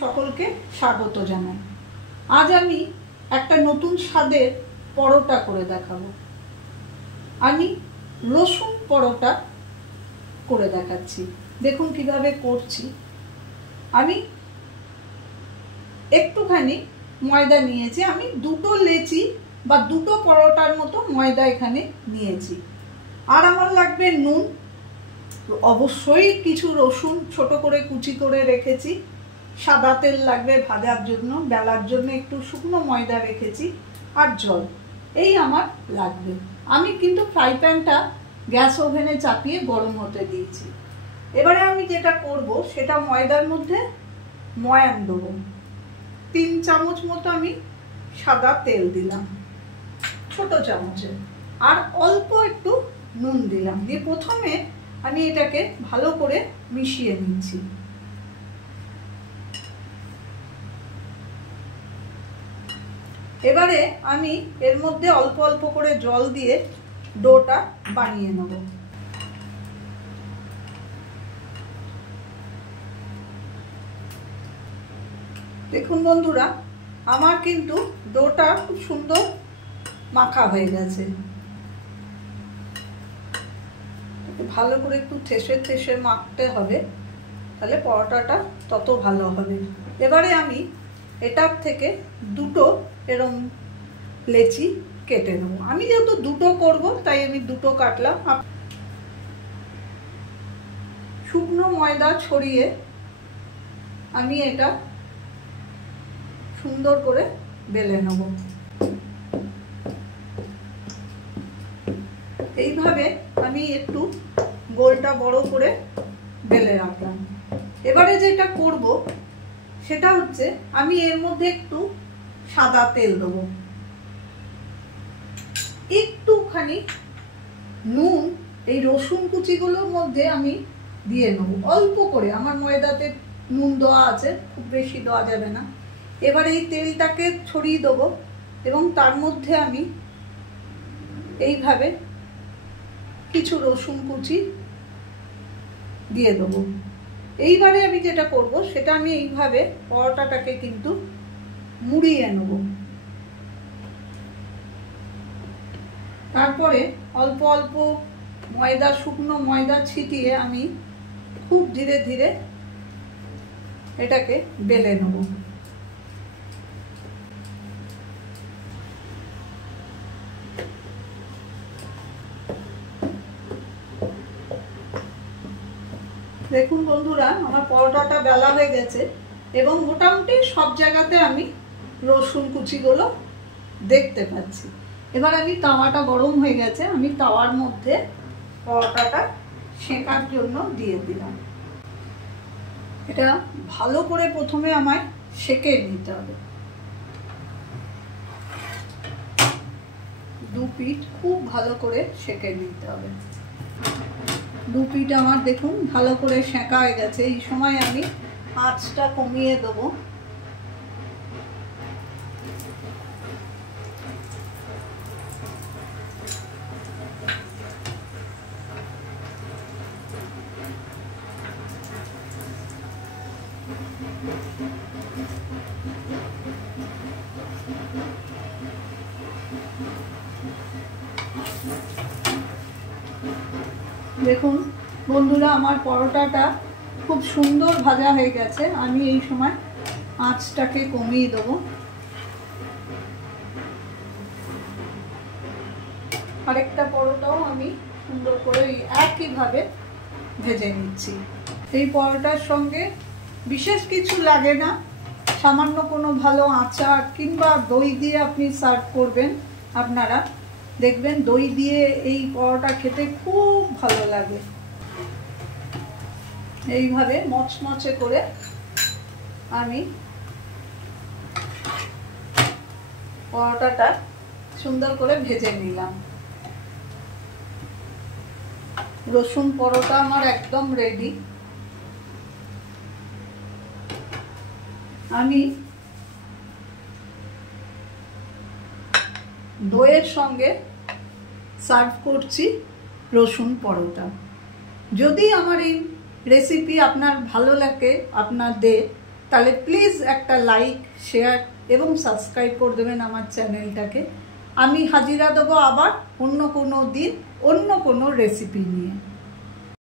সকলকে স্বাগত জানাই। আজ আমি একটা নতুন স্বাদের পরোটা করে দেখাবো। আমি রসুন পরোটা করে দেখাচ্ছি, দেখুন কিভাবে করছি। আমি একটুখানি ময়দা নিয়েছি, আমি দুটো লেচি বা দুটো পরোটার মতো ময়দা এখানে নিয়েছি। আর আমার লাগবে নুন, অবশ্যই কিছু রসুন ছোট করে কুচি করে রেখেছি। সাদা তেল লাগবে ভাজার জন্য, বেলার জন্য একটু শুকনো ময়দা রেখেছি, আর জল, এই আমার লাগবে। আমি কিন্তু ফ্রাই প্যানটা গ্যাস ওভেনে চাপিয়ে গরম হতে দিয়েছি। এবারে আমি যেটা করব সেটা ময়দার মধ্যে ময়ান দেবো। 3 চামচ মতো আমি সাদা তেল দিলাম ছোট চামচে, আর অল্প একটু নুন দিলাম। দিয়ে প্রথমে আমি এটাকে ভালো করে মিশিয়ে নিচ্ছি। এবারে আমি এর মধ্যে অল্প অল্প করে জল দিয়ে ডোটা বানিয়ে নেব। দেখুন বন্ধুরা, আমার কিন্তু ডোটা খুব সুন্দর মাখা হয়ে গেছে। ভালো করে একটু ঠেসে ঠেসে মাখতে হবে, তাহলে পরোটাটা তত ভালো হবে। এবারে আমি এটার থেকে দুটো এরকম লেচি কেটে নেব। আমি যেহেতু দুটো করব তাই আমি দুটো কাটলাম। শুকনো ময়দা ছড়িয়ে আমি এটা সুন্দর করে বেলে নেব। এইভাবে আমি একটু গোলটা বড় করে বেলে রাখলাম। এবারে যেটা করব সেটা হচ্ছে আমি এর মধ্যে একটু সাদা তেল দেবো, একটুখানি নুন এই রসুন কুচিগুলোর মধ্যে আমি দিয়ে নেব অল্প করে। আমার ময়দাতে নুন দেওয়া আছে, খুব বেশি দেওয়া যাবে না। এবার এই তেলটাকে ছড়িয়ে দেবো এবং তার মধ্যে আমি এইভাবে কিছু রসুন কুচি দিয়ে দেবো। এইবারে আমি যেটা করব সেটা আমি এইভাবে পরোটাটাকে কিন্তু মুড়িয়ে নেব। তারপরে অল্প অল্প ময়দা, শুকনো ময়দা ছিটিয়ে আমি খুব ধীরে ধীরে এটাকে বেলে নেব। দেখুন বন্ধুরা, আমার পরোটাটা বেলা হয়ে গেছে এবং মোটামুটি সব জায়গাতে আমি রসুন কুচিগুলো দেখতে পাচ্ছি। এবার আমি তাওয়াটা গরম হয়ে গেছে, আমি তাওয়ার মধ্যে পরোটাটা সেঁকার জন্য দিয়ে দিলাম। এটা ভালো করে প্রথমে আমায় সেঁকে নিতে হবে। দু পিঠ খুব ভালো করে সেঁকে নিতে হবে। দু পিঠ আমার দেখুন ভালো করে সেঁকা হয়ে গেছে। এই সময় আমি আঁচটা কমিয়ে দেবো। দেখুন বন্ধুরা, আমার পরোটাটা খুব সুন্দর ভাজা হয়ে গেছে। আমি এই সময় আঁচটাকে কমিয়ে দেবো। আরেকটা পরোটাও আমি সুন্দর করে একইভাবে ভেজে নিচ্ছি। এই পরোটার সঙ্গে বিশেষ কিছু লাগে না, সামান্য কোনো ভালো আচার কিংবা দই দিয়ে আপনি সার্ভ করবেন। আপনারা দেখবেন দই দিয়ে এই পরোটা খেতে খুব ভালো লাগে। এইভাবে মচমচে করে আমি পরোটাটা সুন্দর করে ভেজে নিলাম। রসুন পরোটা আমার একদম রেডি। আমি দইয়ের সঙ্গে সার্ভ করছি রসুন পরোটা। যদি আমার এই রেসিপি আপনার ভালো লাগে আপনাদের, তাহলে প্লিজ একটা লাইক, শেয়ার এবং সাবস্ক্রাইব করে দেবেন আমার চ্যানেলটাকে। আমি হাজিরা দেবো আবার অন্য কোনো দিন অন্য কোনো রেসিপি নিয়ে।